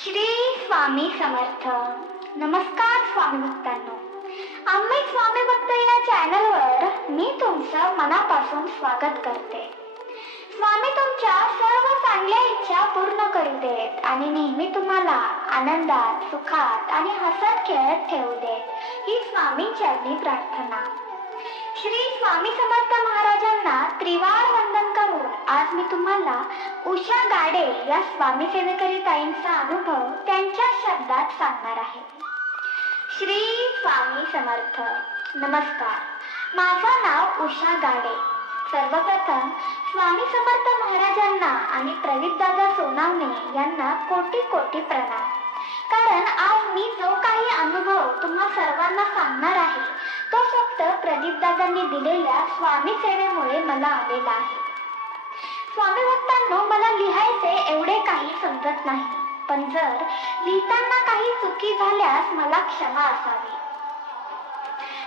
श्री स्वामी समर्थ. नमस्कार स्वामी भक्तांनो. आम्ही स्वामी भक्त या चॅनलवर मी तुमचं मनापासून स्वागत करते. स्वामी तुमच्या सर्व चांगल्या इच्छा पूर्ण करू देत आणि नेहमी तुम्हाला आनंदात, सुखात आणि हसत खेळत ठेवू देत ही स्वामींचरणी प्रार्थना. श्री स्वामी समर्थ महाराजांना त्रिवार वंदन करून आज मी तुम्हाला उषा गाडे या स्वामी सेवेकरी ताईंचा अनुभव त्यांच्या शब्दात सांगणार आहे. श्री स्वामी समर्थ. नमस्कार, माझं नाव उषा गाडे. सर्वप्रथम स्वामी समर्थ महाराजांना आणि प्रदीप दादा सोनावणे यांना कोटी कोटी प्रणाम. कारण आज मी जो काही अनुभव तुम्हा सर्वांना सांगणार आहे तो फक्त प्रदीप दादांनी दिलेल्या स्वामी सेवेमुळे मला आलेला आहे. स्वामी भक्तांनो, मला लिहायचे एवढे काही समजत नाही, पण जर लिहिताना काही चुकी झाल्यास मला क्षमा असावी.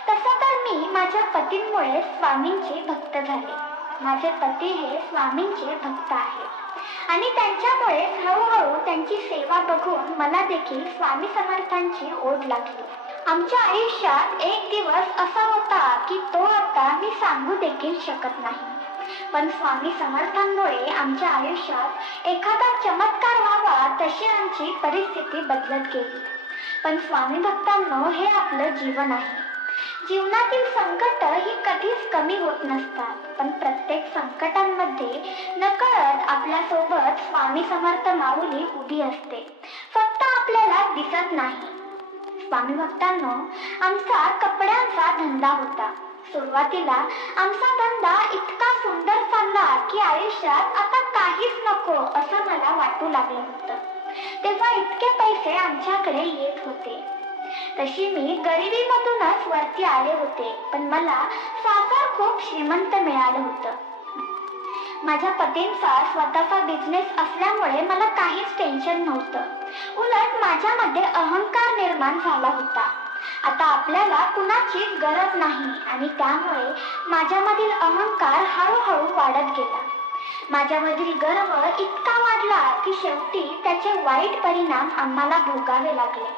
तसं तर मी माझ्या पतींमुळे स्वामींचे भक्त झाले. माझे पती हे स्वामींचे भक्त आहेत आणि त्यांच्यामुळे हळूहळू त्यांची सेवा बघून मला देखील स्वामी समर्थांची ओढ लागली. आमच्या आयुष्यात एक दिवस असा होता की तो आता मी सांगू देखील शकत नाही, पण स्वामी समर्थांमुळे आमच्या आयुष्यात एखादा चमत्कार व्हावा तशी आमची परिस्थिती बदलत गेली. पण स्वामी भक्तांनो, हे आपलं जीवन आहे. जीवनातील संकट ही कधीच कमी होत नसतात, पण प्रत्येक संकटांमध्ये नकळत आपल्यासोबत स्वामी समर्थ माऊली उभी असते, फक्त आपल्याला दिसत नाही. स्वामी भक्तांनो, आमचा कपड्यांचा धंदा होता. सुरुवातीला आमचा धंदा इतका सुंदर चालला की आयुष्यात आता काहीच नको असं मला वाटू लागलं होतं. तेव्हा इतके पैसे आमच्याकडे येत होते. तशी मी गरिबीमधूनच वरती आले होते, पण मला सासर खूप श्रीमंत मिळालं होतं. माझ्या पतींचा स्वतःचा बिझनेस असल्यामुळे मला काहीच टेन्शन नव्हतं. उलट माझ्यामध्ये अहंकार निर्माण झाला होता. आता आपल्याला कुणाचीच गरज नाही आणि त्यामुळे माझ्यामधील अहंकार हळूहळू वाढत गेला. माझ्यामधील गर्व इतका वाढला की शेवटी त्याचे वाईट परिणाम आम्हाला भोगावे लागले.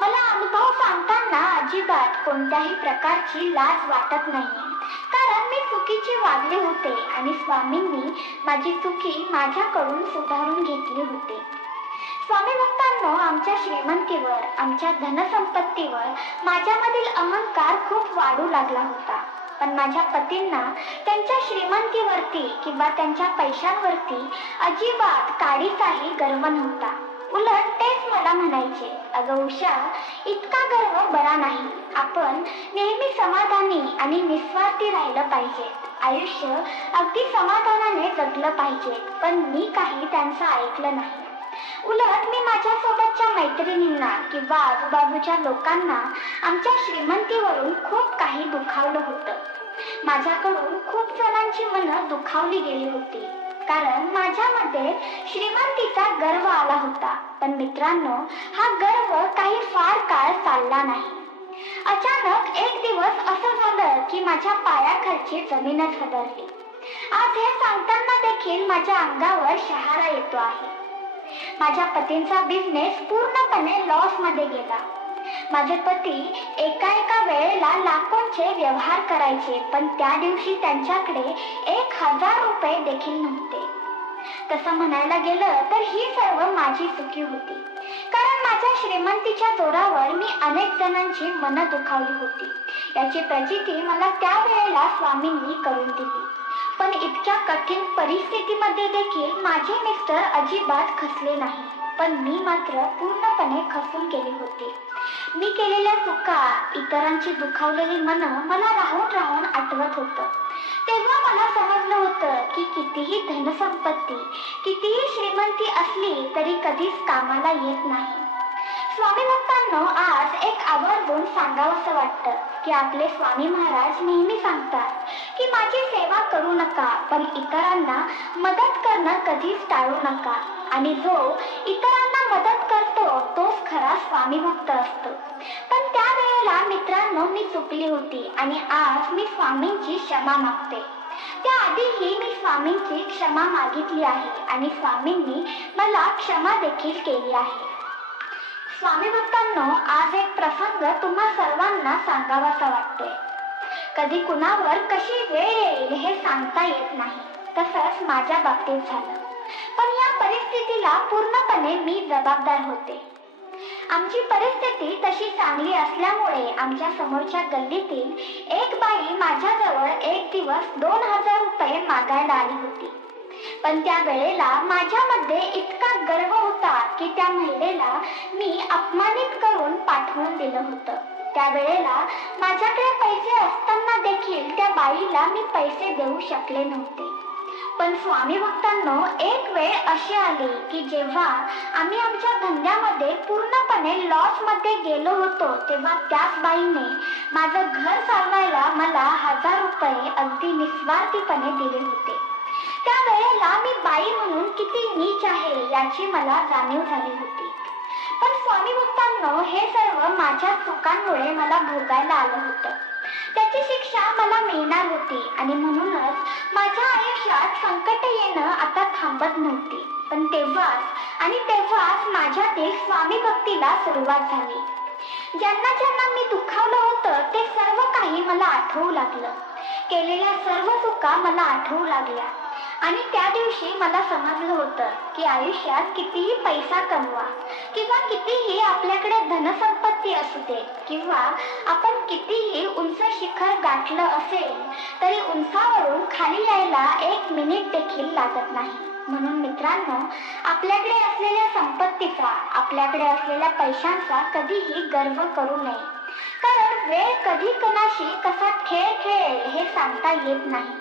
मला अनुभव सांगताना अजिबात कोणत्याही प्रकारची लाज वाटत नाहीये, कारण मी चुकीची वागले होते आणि स्वामींनी माझी चुकी माझ्याकडून सुधारून घेतली होती. स्वामी भक्तांनो, आमच्या श्रीमंतीवर, आमच्या धनसंपत्तीवर माझ्यामधील अहंकार खूप वाढू लागला होता. पण माझ्या पतींना त्यांच्या श्रीमंतीवरती किंवा त्यांच्या पैशांवरती अजिबात काडीचाही गर्व नव्हता. उलट तेच मला म्हणायचे, अगं उषा, इतका गर्व बरा नाही. आपण नेहमी समाधानी आणि निस्वार्थी राहिलं पाहिजे. आयुष्य अगदी समाधानाने जगलं पाहिजे. पण मी काही त्यांचं ऐकलं नाही. उलट मी माझ्यासोबतच्या मैत्रिणींना किंवा आजूबाजूच्या लोकांना आमच्या श्रीमंतीवरून खूप काही दुखावलं होतं. माझ्याकडून खूप जणांची मनं दुखावली गेली होती, कारण माझ्यामध्ये श्रीमंतीचा गर्व आला होता. पण मित्रांनो, हा गर्व काही फार काळ चालला नाही. अचानक एक दिवस असं झालं की माझ्या पायाखालची जमीनच हलली. आज हे सांगताना देखील माझ्या अंगावर शहारा येतो आहे. माझ्या पतींचा बिझनेस पूर्णपणे लॉस मध्ये गेला. माझे पती एका वेळेला लाखोंचे व्यवहार करायचे, पण त्या दिवशी त्यांच्याकडे 1000 रुपये देखील नव्हते. तसं म्हणायला गेलं तर ही सर्व माझी चुकी होती, कारण माझ्या श्रीमंतीच्या जोरावर मी अनेक जणांची मनं दुखावली होती. याची प्रचिती मला त्यावेळेला स्वामींनी करून दिली. पण इतक्या कठीण परिस्थितीमध्ये देखील माझे मिस्टर अजिबात खचले नाही, पण मी मात्र पूर्णपणे खचून गेली होती. मी केलेल्या चुका, इतरांची दुखावलेली मनं मला राहून राहून आठवत होतं. तेव्हा मला समजलं होतं की कितीही धनसंपत्ती, कितीही श्रीमंती असली तरी कधीच कामाला येत नाही. स्वामी भक्तांनो, आज एक आवर्जून सांगावंसं वाटतं की आपले स्वामी महाराज नेहमी सांगतात की माझी सेवा करू नका, पण इतरांना मदत करणं कधीच टाळू नका. आणि जो इतरांना मदत करतो तोच खरा स्वामी भक्त असतो. पण त्यावेळेला मित्रांनो, मी चुकली होती आणि आज मी स्वामींची क्षमा मागते. त्याआधीही मी स्वामींची क्षमा मागितली आहे आणि स्वामींनी मला क्षमा देखील केली आहे. स्वामी भक्तांनो, आज एक प्रसंग तुम्हा सर्वांना सांगावासा वाटतोय. कधी कुणावर कशी वेळ येईल हे सांगता येत नाही. तसंच माझ्या बाबतीत झालं. पण या परिस्थितीला पूर्णपणे मी जबाबदार होते. आमची परिस्थिती तशी चांगली असल्यामुळे आमच्या समोरच्या गल्लीतील एक बाई माझ्याजवळ एक दिवस 2,000 रुपये मागायला आली होती. पण त्या वेळेला माझ्यामध्ये इतका गर्व होता की त्या महिलेला मी अपमानित करून पाठवून दिलं होतं. त्यावेळेला माझ्याकडे पैसे असताना देखील त्या बाईला मी पैसे देऊ शकले नव्हते. पण स्वामी भक्तांनो, एक वेळ अशी आली की जेव्हा आम्ही आमच्या धंद्यामध्ये पूर्णपणे लॉस मध्ये गेलो होतो, तेव्हा त्याच बाईने माझं घर चालवायला मला 1,000 रुपये अगदी निस्वार्थीपणे दिले होते. त्या वेळेला मी बाई म्हणून किती नीच आहे याची मला जाणीव झाली होती. पण स्वामी भक्तांनो, हे सर्व माझ्या चुकांमुळे मला भोगायला आलं होतं. त्याची शिक्षा मला मिळणार होती आणि म्हणूनच माझ्या आयुष्यात संकट येणं आता थांबत नव्हती. पण तेव्हाच माझ्यातील स्वामी भक्तीला सुरुवात झाली. ज्यांना ज्यांना मी दुखावलं होतं ते सर्व काही मला आठवू लागलं. केलेल्या सर्व चुका मला आठवू लागल्या आणि त्या दिवशी मला समजलं होतं की आयुष्यात कितीही पैसा कमवा किंवा कितीही आपल्याकडे धनसंपत्ती असू दे किंवा आपण कितीही उंच शिखर गाठलं असेल तरी उंचावरून खाली यायला 1 मिनिट देखील लागत नाही. म्हणून मित्रांनो, आपल्याकडे असलेल्या संपत्तीचा, आपल्याकडे असलेल्या पैशांचा कधीही गर्व करू नये. कारण वेळ कधी कोणाशी कसा खेळ खेळेल हे सांगता येत नाही.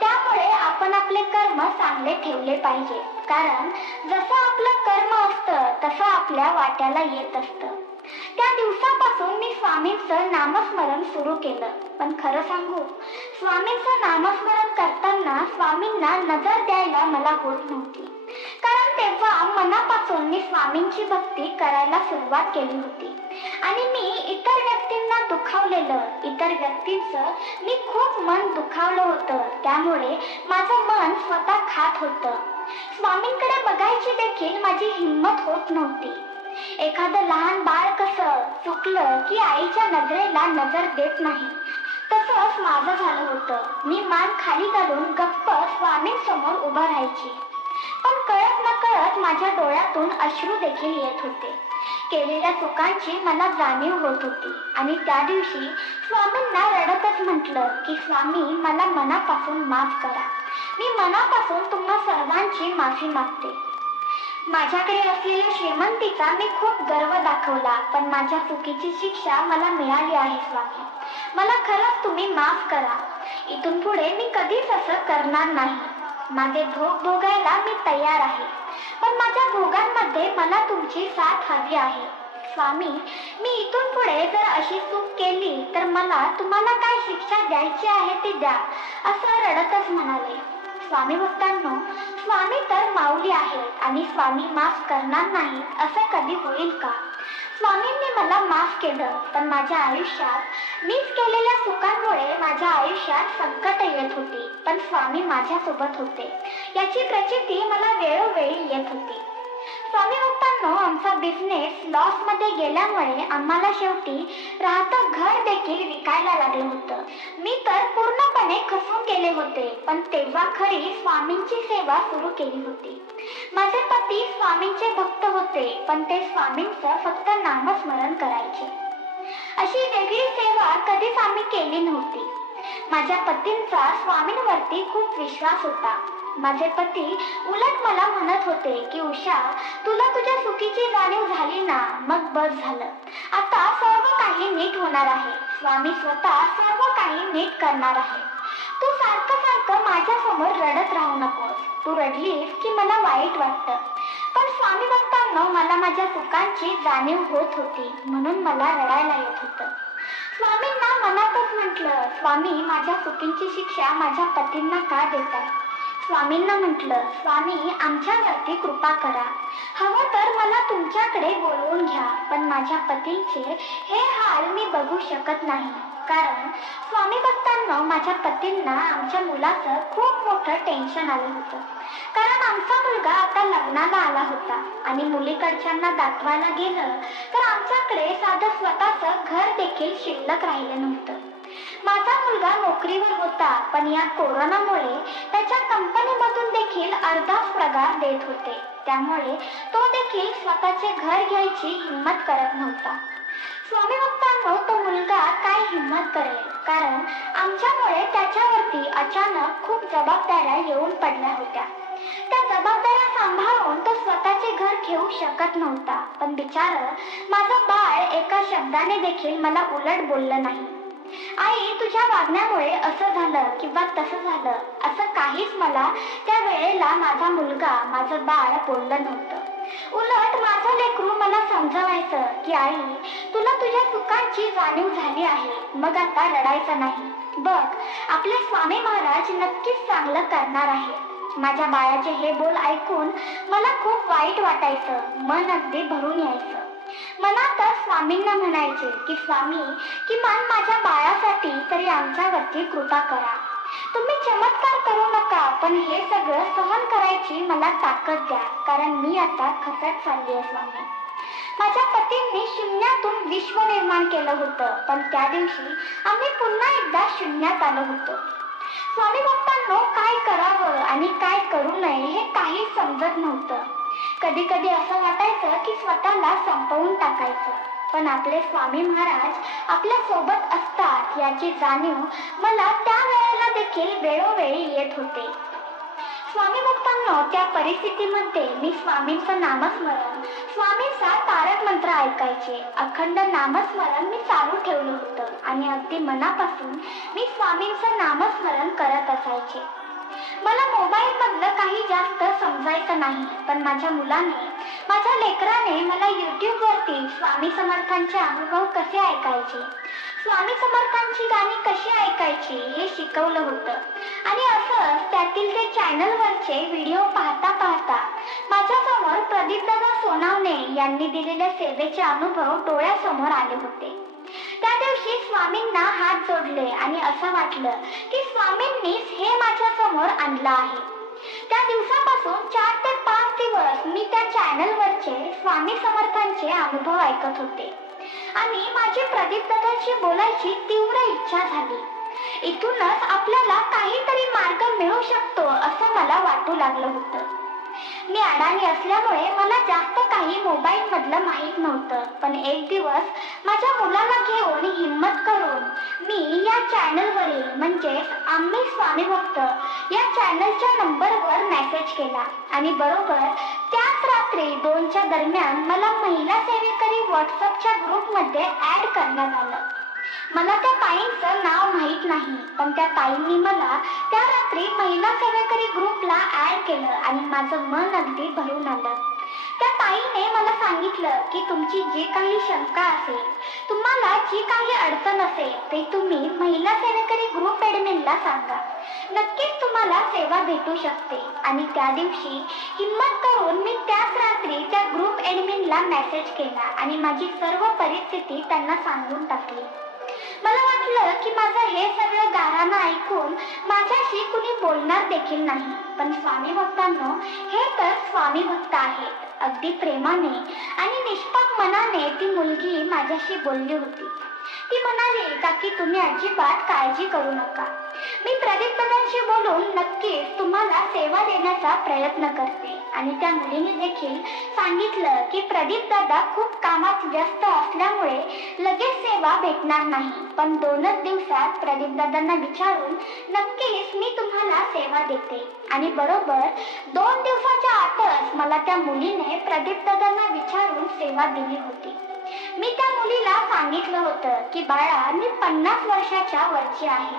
त्यामुळे आपण आपले कर्म चांगले ठेवले पाहिजे. कारण जसं आपलं कर्म असतं तसं आपल्या वाट्याला येत असतं. त्या दिवसापासून मी स्वामींचं नामस्मरण सुरू केलं. पण खरं सांगू, स्वामींचं नामस्मरण करताना स्वामींना नजर द्यायला मला होत नव्हती. कारण तेव्हा मनापासून मी स्वामींची भक्ती करायला सुरुवात केली होती आणि मी इतर व्यक्तींना दुखावलेलं, इतर व्यक्तींचं मी खूप मन दुखावलं होतं. त्यामुळे माझं मन स्वतः खात होतं. स्वामींकडे बघायची देखील माझी हिंमत होत नव्हती. एखादं लहान बाळ कसं चुकलं की आईच्या नजरेला नजर देत नाही, तसंच माझं झालं होतं. मी मान खाली घालून गप्प स्वामींसमोर उभं राहायची. पण कळत नकळत माझ्या डोळ्यातून अश्रू देखील येत होते. केलेल्या चुकांची मला जाणीव होत होती आणि त्या दिवशी स्वामींना रडतच म्हटलं की स्वामी, मला मनापासून माफ करा. मी मनापासून तुम्हा सर्वांची माफी मागते. माझ्याकडे असलेल्या श्रीमंतीचा मी खूप गर्व दाखवला, पण माझ्या चुकीची शिक्षा मला मिळाली आहे स्वामी. मला खरंच तुम्ही माफ करा. इथून पुढे मी कधीच असं करणार नाही. माझे भोग भोगायला मी तयार आहे, पण माझ्या भोगांमध्ये मला तुमची साथ हवी आहे. स्वामी, मी इथून पुढे जर अशी चूक केली तर मला तुम्हाला काय शिक्षा द्यायची आहे ती द्या, असं रडतच म्हणाले. स्वामी भक्तांनो, स्वामी तर माऊली आहेत आणि स्वामी माफ करणार नाहीत असं कधी होईल का? स्वामींनी मला माफ केलं, पण माझ्या आयुष्यात मीच केलेल्या चुकांमुळे माझ्या आयुष्यात संकट येत होती. पण स्वामी माझ्यासोबत होते याची प्रचिती मला वेळोवेळी येत होती. स्वामी भक्तांनो, आमचा बिझनेस लॉस मध्ये गेल्यामुळे आम्हाला शेवटी राहतं घर देखील विकायला लागलं होतं. मी तर पूर्णपणे खचून गेले होते, पण तेव्हा खरी स्वामींची सेवा सुरू केली होती. माझे पती स्वामींचे भक्त होते, पण ते स्वामींचं फक्त नामस्मरण करायचे. अशी वेगळी सेवा कधीच आम्ही केली नव्हती. माझ्या पतींचा स्वामींवरती खूप विश्वास होता. माझे पती उलट मला म्हणत होते की उषा, तुला तुझ्या चुकीची जाणीव झाली ना, मग बस झालं. आता सर्व काही नीट होणार आहे. स्वामी स्वतः सर्व काही नीट करणार आहे. तू सारखं माझ्या समोर रडत राहू नकोस. तू रडलीस की मला वाईट वाटतं. पण स्वामी भक्तांनो, मला माझ्या चुकांची जाणीव होत होती, म्हणून मला रडायला येत होतं. स्वामींना मनातच म्हटलं, स्वामी, माझ्या चुकीची शिक्षा माझ्या पतींना का देताय? स्वामींना म्हटलं, स्वामी, आमच्यावरती कृपा करा. हवं तर मला तुमच्याकडे बोलवून घ्या, पण माझ्या पतींचे हे हाल मी बघू शकत नाही. कारण स्वामी भक्तांनो, माझ्या पतींना आमच्या मुलाचं खूप मोठं टेन्शन आलं होतं. कारण आमचा मुलगा आता लग्नाला आला होता आणि मुलीकडच्यांना दाखवायला गेलं तर आमच्याकडे साधं स्वतःचं घर देखील शिल्लक राहिलं नव्हतं. माझा मुलगा नोकरीवर होता, पण या कोरोनामुळे त्याच्या कंपनीमधून देखील अर्धाच पगार देत होते. त्यामुळे तो देखील स्वतःचे घर घ्यायची हिंमत करत नव्हता. स्वामी भक्तांनो, तो मुलगा काय हिंमत करेल, कारण आमच्यामुळे त्याच्यावरती अचानक खूप जबाबदाऱ्या येऊन पडल्या होत्या. त्या जबाबदाऱ्या सांभाळून तो स्वतःचे घर घेऊ शकत नव्हता. पण बिचारं माझं बाळ एका शब्दाने देखील मला उलट बोललं नाही. आई, तुझ्या वागण्यामुळे असं झालं किंवा तसं झालं असं काहीच मला त्या वेळेला माझा मुलगा, माझं बाळ बोललं नव्हतं. उलट माझं लेकरू मला समजवायचं की आई, तुला तुझ्या चुकांची जाणीव झाली आहे, मग आता रडायचं नाही. बघ, आपले स्वामी महाराज नक्कीच चांगलं करणार आहे. माझ्या बाळाचे हे बोल ऐकून मला खूप वाईट वाटायचं, मन अगदी भरून यायचं. मनातच स्वामींना म्हणायचे की स्वामी, किमान माझ्या बाळासाठी तरी आमच्यावरती कृपा करा. तुम्ही चमत्कार करू नका, पण हे सगळं सहन करायची मला ताकद द्या, कारण मी आता खचत चालली आहे स्वामी. माझ्या पतींनी शून्यातून विश्व निर्माण केलं होतं, पण त्या दिवशी आम्ही पुन्हा एकदा शून्यात आलो होतो. स्वामी भक्तांनो, काय करावं आणि काय करू नये हे काहीच समजत नव्हतं. कधी कधी असं वाटायचं की स्वतःला संपवून टाकायचं, पण आपले स्वामी महाराज आपल्या सोबत असतात याची जाणीव मला त्या वेळेला देखील वेळोवेळी येत होते. स्वामी भक्तांनो, त्या परिस्थितीमध्ये मी स्वामींचं नामस्मरण, स्वामींचा तारक मंत्र ऐकायचे. अखंड नामस्मरण मी चालू ठेवलं होतं आणि अगदी मनापासून मी स्वामींचं नामस्मरण करत असायचे. मला मोबाईल मधलं काही जास्त समजायचं नाही, पण माझ्या मुलाने, माझ्या लेकराने मला YouTube वरती स्वामी समर्थांचे अनुभव कसे ऐकायचे, स्वामी समर्थांची गाणी कशी ऐकायची हे शिकवलं होतं. आणि असंच त्यातील ते चॅनलवरचे व्हिडिओ पाहता पाहता माझ्यासमोर प्रदीपदादा सोनावणे यांनी दिलेले सेवेचे अनुभव डोळ्यासमोर आले होते. त्या दिवशी स्वामींना हात जोडले आणि असं वाटलं की स्वामींनीच हे माझ्या समोर आणलं आहे. त्या दिवसापासून 4 ते 5 दिवस मी त्या चॅनलवरचे स्वामी समर्थांचे अनुभव ऐकत होते आणि माझी प्रदीपदादांशी बोलायची तीव्र इच्छा झाली. इथूनच आपल्याला काहीतरी मार्ग मिळू शकतो असं मला वाटू लागलं होतं. मी अडाणी असल्यामुळे मला जास्त काही मोबाईल मधलं माहीत नव्हतं, पण एक दिवस माझ्या मुलाला घेऊन हिम्मत करून मी या चॅनलवरील म्हणजेच आम्ही स्वामी भक्त या चॅनलच्या नंबरवर मेसेज केला आणि बरोबर त्याच रात्री 2च्या दरम्यान मला महिला सेवेकरी व्हॉट्सअपच्या ग्रुपमध्ये ऍड करण्यात आलं. मला त्या ताईंचं नाव माहीत नाही, पण त्या ताईंनी मला त्या रात्री महिला सेवेकरी ग्रुपला ऍड केलं आणि माझं मन अगदी भरून आलं. त्या ताईने मला सांगितलं की तुमची जी काही शंका असेल, तुम्हाला जी काही अडचण असेल ते तुम्ही महिला सेवेकरी ग्रुप ऍडमिनला सांगा, नक्कीच तुम्हाला सेवा भेटू शकते. आणि त्या दिवशी हिम्मत करून मी त्याच रात्री त्या ग्रुप ऍडमिनला मेसेज केला आणि माझी सर्व परिस्थिती त्यांना सांगून टाकली. मला वाटलं की माझं हे सगळं गाराणं ऐकून माझ्याशी कुणी बोलणार देखील नाही, पण स्वामी भक्तांनो, हे तर स्वामी भक्त आहेत. अगदी प्रेमाने आणि निष्पाप मनाने ती मुलगी माझ्याशी बोलली होती. ती म्हणाली, काकी तुम्ही अजिबात काळजी करू नका, मी प्रदीपदादांशी बोलून नक्कीच तुम्हाला सेवा देण्याचा प्रयत्न करते. आणि त्या मुलीने देखील सांगितलं की प्रदीपदादा खूप कामात व्यस्त असल्यामुळे लगेच सेवा भेटणार नाही, पण 2च दिवसात प्रदीपदादांना विचारून नक्कीच मी तुम्हाला सेवा देते. आणि बरोबर 2 दिवसाच्या आतच मला त्या मुलीने प्रदीपदादांना विचारून सेवा दिली होती. मी त्या मुलीला सांगितलं होतं की बाळा, मी 50 वर्षाच्या वरची आहे,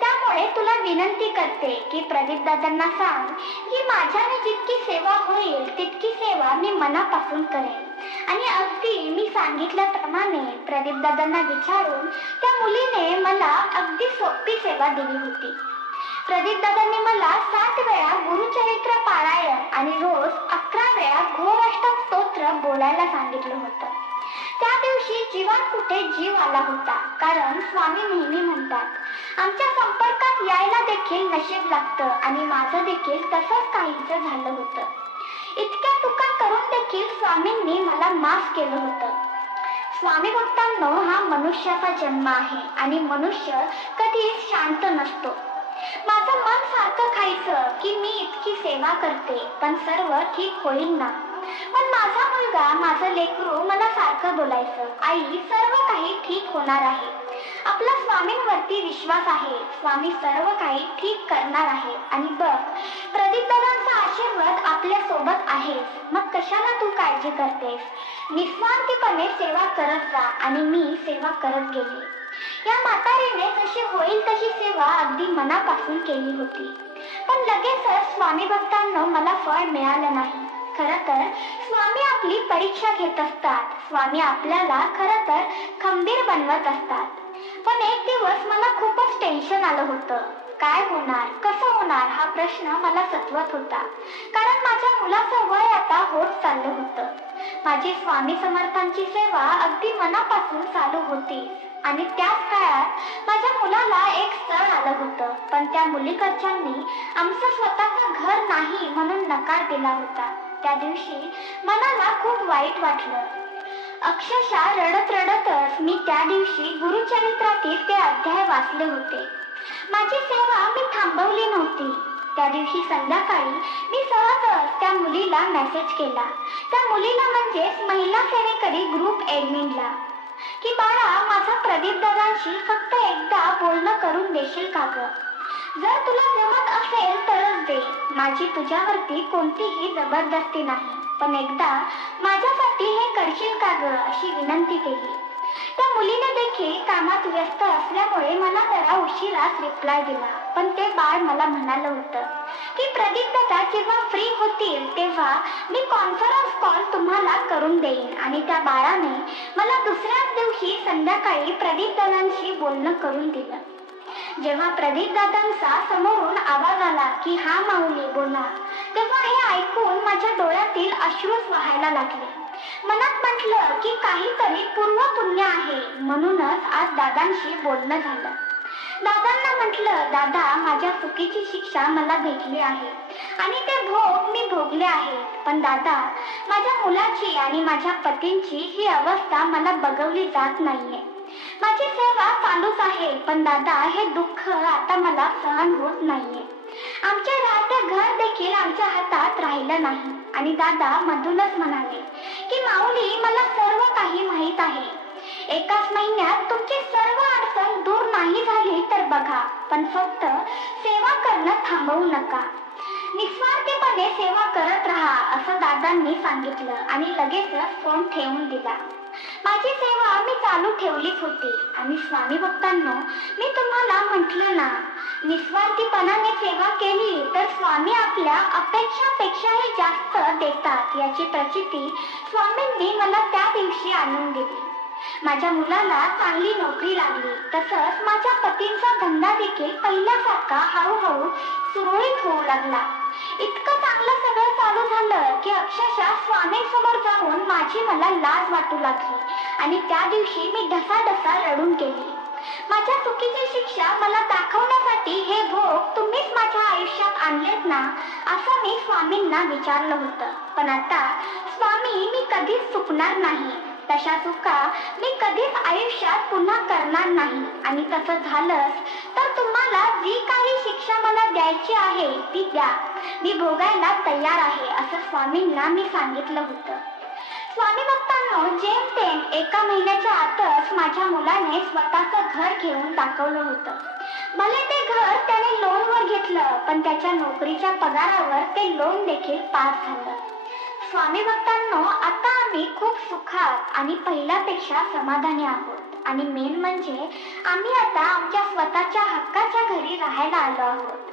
त्यामुळे तुला विनंती करते की प्रदीपदादांना सांग की माझ्याने जितकी सेवा होईल तितकी सेवा मी मनापासून करेन. आणि अगदी मी सांगितल्याप्रमाणे प्रदीपदादांना विचारून त्या मुलीने मला अगदी सोपी सेवा दिली होती. प्रदीपदादांनी मला 7 वेळा गुरुचरित्र पारायण आणि रोज 11 वेळा घोर अष्टक स्तोत्र बोलायला सांगितलं होतं. त्या दिवशी जीवन कुठे जीव आला होता. कारण स्वामी नेहमी म्हणतात, आमच्या संपर्कात यायला देखील नशीब लागतं आणि माझं देखील तसंच काहीसं झालं होतं. इतक्या चुका करून देखील स्वामींनी मला माफ केलं होतं. स्वामी भक्तांनो, हा मनुष्याचा जन्म आहे आणि मनुष्य कधीच शांत नसतो. माझं मन सारखं खायचं की मी इतकी सेवा करते पण सर्व ठीक होईल ना. पण माझा मुलगा, माझं लेकरू मला सारखं बोलायचं, आई सर्व काही ठीक होणार आहे. आपला स्वामींवरती विश्वास आहे, स्वामी सर्व काही ठीक करणार आहे. आणि बघ, प्रदीप दादांचा आशीर्वाद आपल्या सोबत आहेस, मग कशाला तू काळजी करतेस. निस्वार्थीपणे सेवा करत जा. आणि मी सेवा करत गेली. या म्हातारीने जशी होईल तशी सेवा अगदी मनापासून केली होती. पण लगेचच स्वामी भक्तांनो मला फळ मिळालं नाही. खरं तर स्वामी आपली परीक्षा घेत असतात. स्वामी आपल्याला खरं तर खंबीर बनवत असतात. पण एक दिवस मला खूपच टेन्शन आलं होतं. काय होणार, कसं होणार हा प्रश्न मला सतवत होता. कारण माझ्या मुलाचं वय आता होत चाललं होतं. माझी स्वामी समर्थांची सेवा अगदी मनापासून चालू होती. आणि त्याच काळात माझ्या मुलाला एक स्थळ आलं होतं. पण त्या मुलीकडच्यांनी आमचं स्वतःचं घर नाही म्हणून नकार दिला होता. त्या दिवशी मनाला खूप वाईट वाटलं. अक्षरशः रडत रडतच मी त्या दिवशी गुरुचरित्रातील ते अध्याय वाचले होते. माझी सेवा मी थांबवली नव्हती. त्या दिवशी संध्याकाळी मी सहजच त्या मुलीला मेसेज केला. त्या मुलीला म्हणजेच महिला सेवेकरी ग्रुप ऍडमिनला, की बाळा, माझा प्रदीप दादांशी फक्त एकदा बोलणं करून देशील का ग? जर तुला जमत असेल तरच दे. माझी तुझ्यावरती कोणतीही जबरदस्ती नाही. पण एकदा माझ्यासाठी हे करशील का ग, अशी विनंती केली. त्या मुलीने देखील कामात व्यस्त असल्यामुळे मला जरा उशिराच रिप्लाय दिला. पण ते बाळ मला म्हणालं होतं की प्रदीप दादा जेव्हा फ्री होतील तेव्हा मी कॉन्फरन्स कॉल तुम्हाला करून देईन. आणि त्या बाळाने मला दुसऱ्याच दिवशी संध्याकाळी प्रदीप दादांशी बोलणं करून दिलं. जेव्हा प्रदीप दादांचा समोरून आवाज आला की हा माऊली बोला, तेव्हा हे ऐकून माझ्या डोळ्यातील अश्रूच वाहायला लागले. मनात म्हटलं की काहीतरी पूर्व पुण्य आहे, म्हणूनच आज दादांशी बोलणं झालं. दादांना म्हटलं, दादा, माझ्या चुकीची शिक्षा मला भेटली आहे आणि ते भोग मी भोगले आहेत. पण दादा, माझ्या मुलाची आणि माझ्या पतींची ही अवस्था मला बघवली जात नाहीये. माझी सेवा चालूच आहे, पण दादा, हे दुःख आता मला सहन होत नाहीये. आमचे राहते घर देखील आमच्या हातात राहिलं नाही. आणि दादा मधूनच म्हणाले की माऊली, मला सर्व काही माहीत आहे. एकाच महिन्यात तुमची सर्व अडचण दूर नाही झाली तर बघा, पण फक्त सेवा करणं थांबवू नका. निस्वार्थीपणे सेवा करत राहा, असं दादांनी सांगितलं आणि लगेचच फोन ठेवून दिला. माझी सेवा मी चालू ठेवलीच होती. आणि स्वामी भक्तांनो, मी तुम्हाला म्हटलं ना, निस्वार्थीपणाने सेवा केली तर स्वामी आपल्या अपेक्षापेक्षाही जास्त देतात. याची प्रचिती स्वामींनी मला त्या दिवशी आणून दिली. माझ्या मुलाला चांगली नोकरी लागली. तसंच माझ्या पतींचा धंदा देखील पहिल्यासारखा हळूहळू सुरळीत होऊ लागला. इतकं चांगलं सगळं चालू झालं की अक्षरशः स्वामींसमोर जाऊन माझी मला लाज वाटू लागली. आणि त्या दिवशी मी ढसाढसा रडून गेली. माझ्या चुकीची शिक्षा मला दाखवण्यासाठी हे भोग तुम्हीच माझ्या आयुष्यात आणलेत ना, असं मी स्वामींना विचारलं होतं. पण आता स्वामी, मी कधीच चुकणार नाही. तशा चुका मी कधीच आयुष्यात पुन्हा करणार नाही. आणि तसं झालंच तर तुम्हाला जी काही शिक्षा मला द्यायची आहे ती द्या, मी भोगायला तयार आहे, असं स्वामींना मी सांगितलं होतं. स्वामी भक्तांनो, जेमतेम एका महिन्याच्या आतच माझ्या मुलाने स्वतःचं घर घेऊन दाखवलं होतं. भले ते घर त्याने लोनवर घेतलं, पण त्याच्या नोकरीच्या पगारावर ते लोन देखील पास झालं. स्वामी भक्तांनो, आता आम्ही खूप सुखात आणि पहिल्यापेक्षा समाधानी आहोत. आणि मेन म्हणजे आम्ही आता आमच्या स्वतःच्या हक्काच्या घरी राहायला आलो आहोत.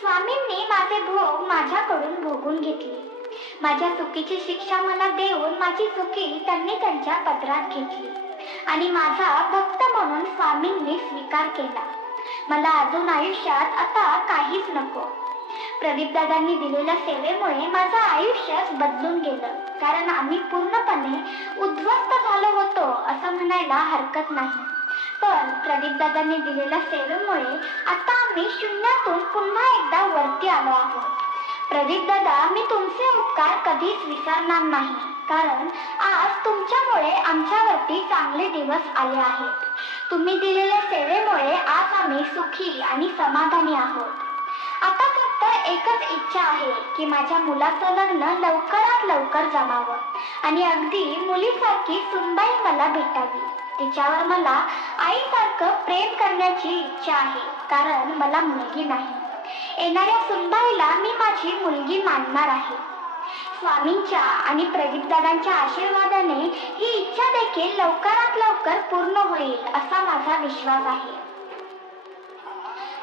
स्वामींनी माझे भोग माझ्याकडून भोगून घेतले. माझ्या चुकीची शिक्षा मला देऊन माझी चुकी त्यांनी त्यांच्या पदरात घेतली. आणि माझा भक्त म्हणून स्वामींनी स्वीकार केला. मला अजून आयुष्यात आता काहीच नको. प्रदीप दादांनी दिलेल्या सेवेमुळे माझं आयुष्यच बदलून गेलं. कारण आम्ही पूर्णपणे उद्ध्वस्त झालो होतो असं म्हणायला हरकत नाही. पण प्रदीपदादांनी दिलेल्या सेवेमुळे आता आम्ही शून्यातून पुन्हा एकदा वरती आलो आहोत. प्रदीपदादा, मी तुमचे उपकार कधीच विसरणार नाही, कारण आज तुमच्यामुळे आमच्यावरती चांगले दिवस आले आहेत. तुम्ही दिलेल्या सेवेमुळे आज आम्ही सुखी आणि समाधानी आहोत. आता फक्त एकच इच्छा आहे की माझ्या मुलाचं लग्न लवकरात लवकर जमावं आणि अगदी मुलीसारखी सुनबाई मला भेटावी. तिच्यावर मला आईसारखं प्रेम करण्याची इच्छा आहे, कारण मला मुलगी नाही. येणाऱ्या सुनबाईला मी माझी मुलगी मानणार आहे. स्वामींच्या आणि प्रदीपदादांच्या आशीर्वादाने ही इच्छा देखील लवकरात लवकर पूर्ण होईल असा माझा विश्वास आहे.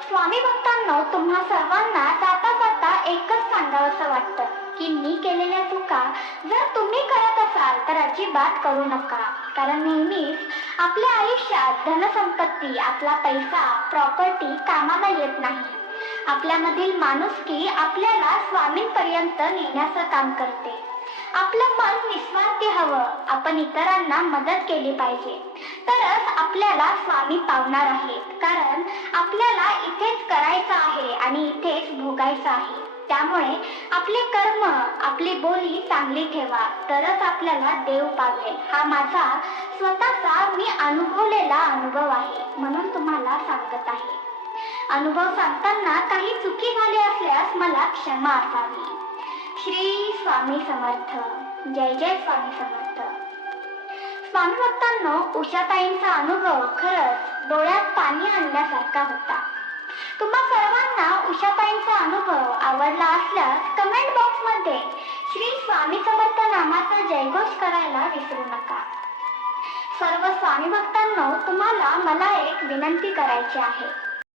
स्वामी भक्तांनो, तुम्हा सर्वांना जाता जाता एकच सांगावंसं वाटतं की मी केलेल्या चुका जर तुम्ही करत असाल तर अजिबात करू नका, कारण नेहमीच आपल्या आयुष्यात धनसंपत्ती, आपला पैसा, प्रॉपर्टी कामाला येत नाही. आपल्यामधील माणुसकी आपल्याला स्वामींपर्यंत नेण्याचं काम करते. आपलं मन निस्वार्थी हवं. आपण इतरांना मदत केली पाहिजे, तरच आपल्याला स्वामी पावणार आहेत. कारण आपल्याला इथेच करायचं आहे आणि इथेच भोगायचं आहे. त्यामुळे आपले कर्म, आपली बोली चांगली ठेवा, तरच आपल्याला देव पावेल. हा माझा स्वतःचा मी अनुभवलेला अनुभव आहे, म्हणून तुम्हाला सांगत आहे. अनुभव सांगताना काही चुकी झाली असल्यास मला क्षमा असावी. श्री स्वामी समर्थ. जय जय स्वामी समर्थ. स्वामी भक्तांनो, उषाताईंचा अनुभव खरंच डोळ्यात पाणी आणण्यासारखा होता. तुम्हा सर्वांना उषाताईंचा अनुभव आवडला असल्यास कमेंट बॉक्समध्ये श्री स्वामी समर्थ नामाचा जयघोष करायला विसरू नका. सर्व स्वामी भक्तांनो, तुम्हाला मला एक विनंती करायची आहे.